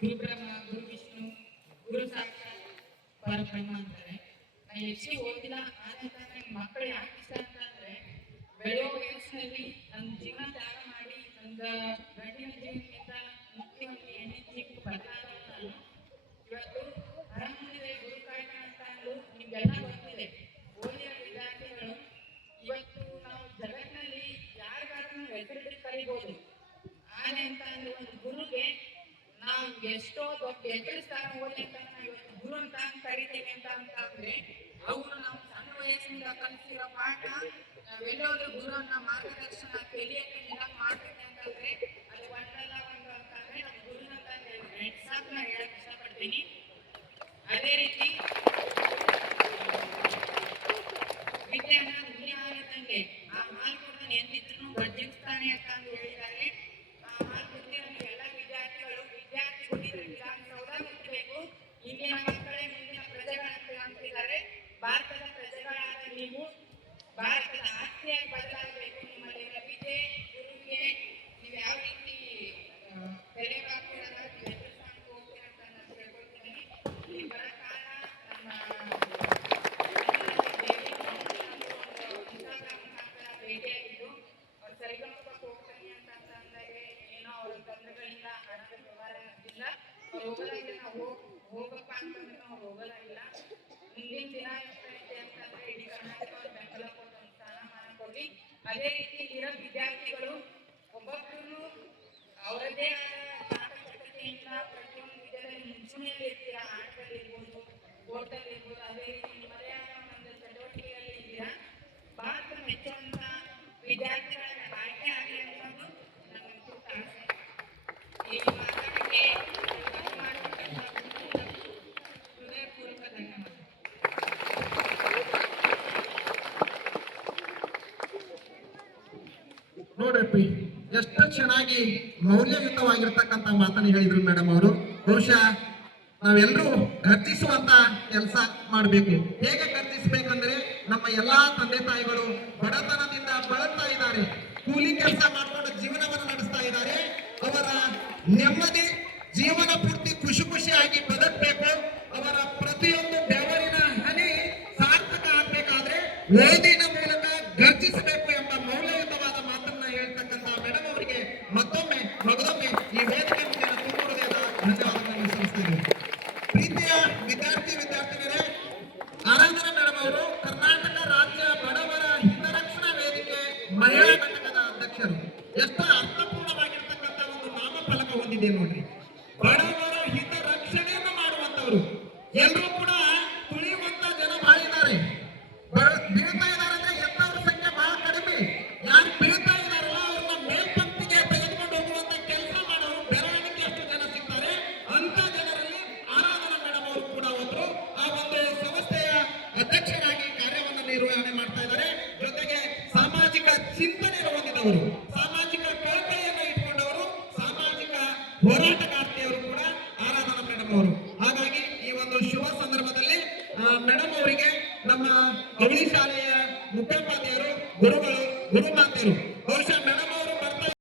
ಗುರು ಬ್ರಹ್ಮ, ಗುರು ವಿಷ್ಣು, ಗುರು ಸಾಕ್ಷಾತ್ ಪರಬ್ರಹ್ಮ ಅಂತಾರೆ. ನಾ ಹೆಚ್ಚು ಓದಿಲ್ಲ, ಆದ್ರೆ ನನಗೆ ಮಕ್ಕಳು ಯಾಕೆ ಇಷ್ಟ ಅಂತಂದ್ರೆ ಬೆಳೆಯೋ ವಯಸ್ಸಿನಲ್ಲಿ ನನ್ನ ಜೀವನ ತ್ಯಾಗ ಮಾಡಿ ನನ್ನ ಗಂಡಿನ ಜೀವನಕ್ಕಿಂತ ಮುಕ್ತಿ ಹೊಂದಿ ಹೆಣ್ಣಿನ ಜೀವನಕ್ಕೆ ಬದಲಾದ ನಾನು ಇವತ್ತು ಅರಮನೆ ಗುರು ಕಾಯ್ಕ ಅಂತ ಅಂದು ನಿಮ್ಗೆಲ್ಲ ಗೊತ್ತಿದೆ. ಓದಿದ ವಿದ್ಯಾರ್ಥಿಗಳು ಇವತ್ತು ನಾವು ಜಗತ್ತಿನಲ್ಲಿ ಯಾರಿಗಾದ್ರೂ ಹೆಸರಿಟ್ಟು ಕರಿಬಹುದು, ಆನೆ ಅಂತ ಅಂದ್ರೆ ಒಂದು ಗುರುಗೆ ನಾವು ಎಷ್ಟೋ ದೊಡ್ಡ ಹೆಸರು ಸ್ಥಾನ ಓದಿ ಅಂತ ನಾವು ಇವತ್ತು ಗುರು ಅಂತ ಕರಿತೇವೆ ಅಂತಂದ್ರೆ ಅವರು ನಾವು ಸಣ್ಣ ವಯಸ್ಸಿನಿಂದ ಕಲಿಸಿರೋ ಪಾಠ ನಾವೆಲ್ಲೋದ್ರೂ ಗುರುವನ್ನ ಮಾರ್ಗದರ್ಶನ ಕಲಿಯಕ್ಕೆ ನಿರಂಗ್ ಮಾಡ್ತೇವೆ ಅಂತಂದ್ರೆ ಅದು ಒಂದಲ್ಲ ಒಂದು ಅಂತಂದ್ರೆ ನಮ್ಮ ಗುರುನ ಅಂತ ಸಾಕು ನಾನು ಹೇಳಕ್ ಇಷ್ಟಪಡ್ತೀನಿ. ಅದೇ ರೀತಿ ವಿದ್ಯಾನ ಹುಲಿ ಹಾಲಿದ್ದಂಗೆ ಆ ಹಾಲು ಕೂಡ ಎಂದಿದ್ರು ವರ್ಜಿಸ್ತಾನೆ ಅಂತ ಹೇಳಿದ್ದಾರೆ. ಆ ಹಾಲು ಕುಡಿದಿರೋ ಎಲ್ಲ ವಿದ್ಯಾರ್ಥಿಗಳು ವಿಧಾನಸೌಧ ಮುಟ್ಟಬೇಕು. ಇಂದಿನ ಮಕ್ಕಳೇ ಮುಂದಿನ ಪ್ರಜೆಗಳಂತ ಅಂತಿದ್ದಾರೆ. ಭಾರತದ ಪ್ರಜೆಗಳಾದ ನೀವು ಭಾರತದ ಆಸ್ತಿಯಾಗಿ ಬದಲಾಗಬೇಕು. ನಿಮ್ಮಲ್ಲಿ ವಿದ್ಯೆ ಗುರುವಿಗೆ ನೀವು ಯಾವ ರೀತಿ ಬೆಲೆ ಬಾಕ್ತೀರ ಹೋಗ್ತೀರ ಅಂತ ನಾನು ತಿಳ್ಕೊಳ್ತೀನಿ. ಈ ಬರೋ ಕಾಲ ನಮ್ಮ ಭೇಟಿಯಾಗಿದ್ದು ಅವ್ರು ಸರಿಗಮಕ್ಕೆ ಹೋಗ್ತಾನೆ ಅಂತ ಅಂದಾಗೆ ಏನೋ ಅವ್ರ ತೊಂದರೆಗಳಿಂದ ಹಣದ ವ್ಯವಹಾರ ಆಗಿಲ್ಲ. ಅವ್ರು ಹೋಗೋದಾಗಿಲ್ಲ, ನಾವು ಹೋಗಪ್ಪ ಅಂತಂದ್ರೆ ನಾವು ಹೋಗೋದಾಗಿಲ್ಲ. ಮುಂದಿನ ದಿನ ಎಷ್ಟೈತೆ ಅಂತಂದ್ರೆ ಇಡೀ ಕರ್ನಾಟಕ ಅವ್ರು ಬೆಂಬಲ ಕೊಟ್ಟು ಒಂದು ಸ್ಥಾನಮಾನ ಕೊಡಿ. ಅದೇ ರೀತಿ ಇರೋ ವಿದ್ಯಾರ್ಥಿಗಳು ಒಬ್ಬೊಬ್ಬರು ಅವರದ್ದೇ ಆದ ನಾಟಕತೆಯಿಂದ ಪ್ರತಿಯೊಂದು ವಿದ್ಯಾಲಯ ಮುಂಚೂಣಿಯಲ್ಲಿ ಇರ್ತೀರಾ. ಆಟದಲ್ಲಿ ಇರ್ಬೋದು, ಓಟದಲ್ಲಿ ಇರ್ಬೋದು, ಅದೇ ರೀತಿ ನಿಮ್ಮದೇ ಆದ ಒಂದು ಚಟುವಟಿಕೆಯಲ್ಲಿ ಇದ್ದೀರಾ. ಭಾರತ ಮೆಚ್ಚುವಂತ ವಿದ್ಯಾರ್ಥಿಗಳನ್ನ ಆಯ್ಕೆ ಆಗಲಿ ಅನ್ನೋದು ನನ್ನ ಆಸೆ. ಈ ಮಾತಾಡಕ್ಕೆ ಹೃದಯಪೂರ್ವಕ ಧನ್ಯವಾದ. ನೋಡ್ರಿ ಎಷ್ಟು ಚೆನ್ನಾಗಿ ಮೌಲ್ಯಯುತವಾಗಿರ್ತಕ್ಕಂಥ ಮಾತನ್ನು ಹೇಳಿದ್ರು ಮೇಡಮ್ ಅವರು. ಬಹುಶಃ ನಾವೆಲ್ಲರೂ ಗರ್ಜಿಸುವಂತ ಕೆಲಸ ಮಾಡಬೇಕು. ಹೇಗೆ ಗರ್ಜಿಸಬೇಕಂದ್ರೆ ನಮ್ಮ ಎಲ್ಲಾ ತಂದೆ ತಾಯಿಗಳು ಬಡತನದಿಂದ ಬಳಲ್ತಾ ಇದ್ದಾರೆ, ಕೂಲಿ ಕೆಲಸ ಮಾಡಿಕೊಂಡು ಜೀವನವನ್ನು ನಡೆಸ್ತಾ ಇದ್ದಾರೆ. ಅವರ ನೆಮ್ಮದಿ ಜೀವನ ಪೂರ್ತಿ ಖುಷಿಯಾಗಿ ಬದುಕಬೇಕು. ಅವರ ಪ್ರತಿಯೊಂದು ಬೆವರಿನ ಹನಿ ಸಾರ್ಥಕ ಆಗ್ಬೇಕಾದ್ರೆ ಓದಿನ ಮೂಲಕ ಗರ್ಜಿಸಬೇಕು ಎಂಬ ಮೌಲ್ಯಯುತವಾದ ಮಾತನ್ನ ಹೇಳ್ತಕ್ಕಂಥ ಮೇಡಮ್ ಅವರಿಗೆ ಮತ್ತೊಮ್ಮೆ ಮಗದೊಮ್ಮೆ ಈ ವೇದಿಕೆ ಮುಂದೆ ತುಂಬುವುದೇನ ಧನ್ಯವಾದಗಳನ್ನು ಸಲ್ಲಿಸ್ತೀನಿ. ಪ್ರೀತಿಯ ವಿದ್ಯಾರ್ಥಿನಿಯರೇ, ಆರಾಧನಾ ಮೇಡಮ್ ಅವರು ಕರ್ನಾಟಕ ರಾಜ್ಯ ಬಡವರ ಹಿತರಕ್ಷಣಾ ವೇದಿಕೆ ಮಹಿಳಾ ಘಟಕದ ಅಧ್ಯಕ್ಷರು. ಎಷ್ಟು ಅರ್ಥಪೂರ್ಣವಾಗಿರ್ತಕ್ಕಂಥ ಒಂದು ನಾಮಫಲಕ ಹೊಂದಿದೆ ನೋಡ್ರಿ. ಬಡವರ ಹಿತರಕ್ಷಣೆಯನ್ನು ಮಾಡುವಂತವರು ಎಲ್ಲರೂ ಕೂಡ ತುಳಿಯುವಂತ ಜನ ಬಹಳ ಇದ್ದಾರೆ. ಬೀಳ್ತಾ ಇದ್ದಾರೆ ಅಂದ್ರೆ ಎಂತವ್ರ ಸಂಖ್ಯೆ ಬಹಳ ಕಡಿಮೆ. ಯಾರು ಬೀಳ್ತಾ ಇದಾರಲ್ಲ ಅವ್ರನ್ನ ಮೇಲ್ಪಂಕ್ತಿಗೆ ತೆಗೆದುಕೊಂಡು ಹೋಗುವಂತ ಕೆಲಸ ಮಾಡೋರು ಬೆರಳಿಗೆ ಎಷ್ಟು ಜನ ಸಿಗ್ತಾರೆ. ಅಂತ ಜನರಲ್ಲಿ ಆರಾಧನಾ ಮೇಡಮ್ ಅವರು ಕೂಡ ಒಬ್ರು. ಆ ಒಂದು ಸಂಸ್ಥೆಯ ಅಧ್ಯಕ್ಷರಾಗಿ ಕಾರ್ಯವನ್ನು ನಿರ್ವಹಣೆ ಮಾಡ್ತಾ ಇದ್ದಾರೆ. ಜೊತೆಗೆ ಸಾಮಾಜಿಕ ಚಿಂತನೆ ಹೊಂದಿದವರು, ಸಾಮಾಜಿಕ ಕಳಕಳಿಯನ್ನು ಇಟ್ಕೊಂಡವರು, ಸಾಮಾಜಿಕ ಹೋರಾಟಗಾರ್ತಿಯವರು ಕೂಡ ಆರಾಧನಾ ಮೇಡಮ್ ಅವರು. ಹಾಗಾಗಿ ಈ ಒಂದು ಶುಭ ಸಂದರ್ಭದಲ್ಲಿ ಮೇಡಮ್ ಅವರಿಗೆ ನಮ್ಮ ಅವಳಿ ಶಾಲೆಯ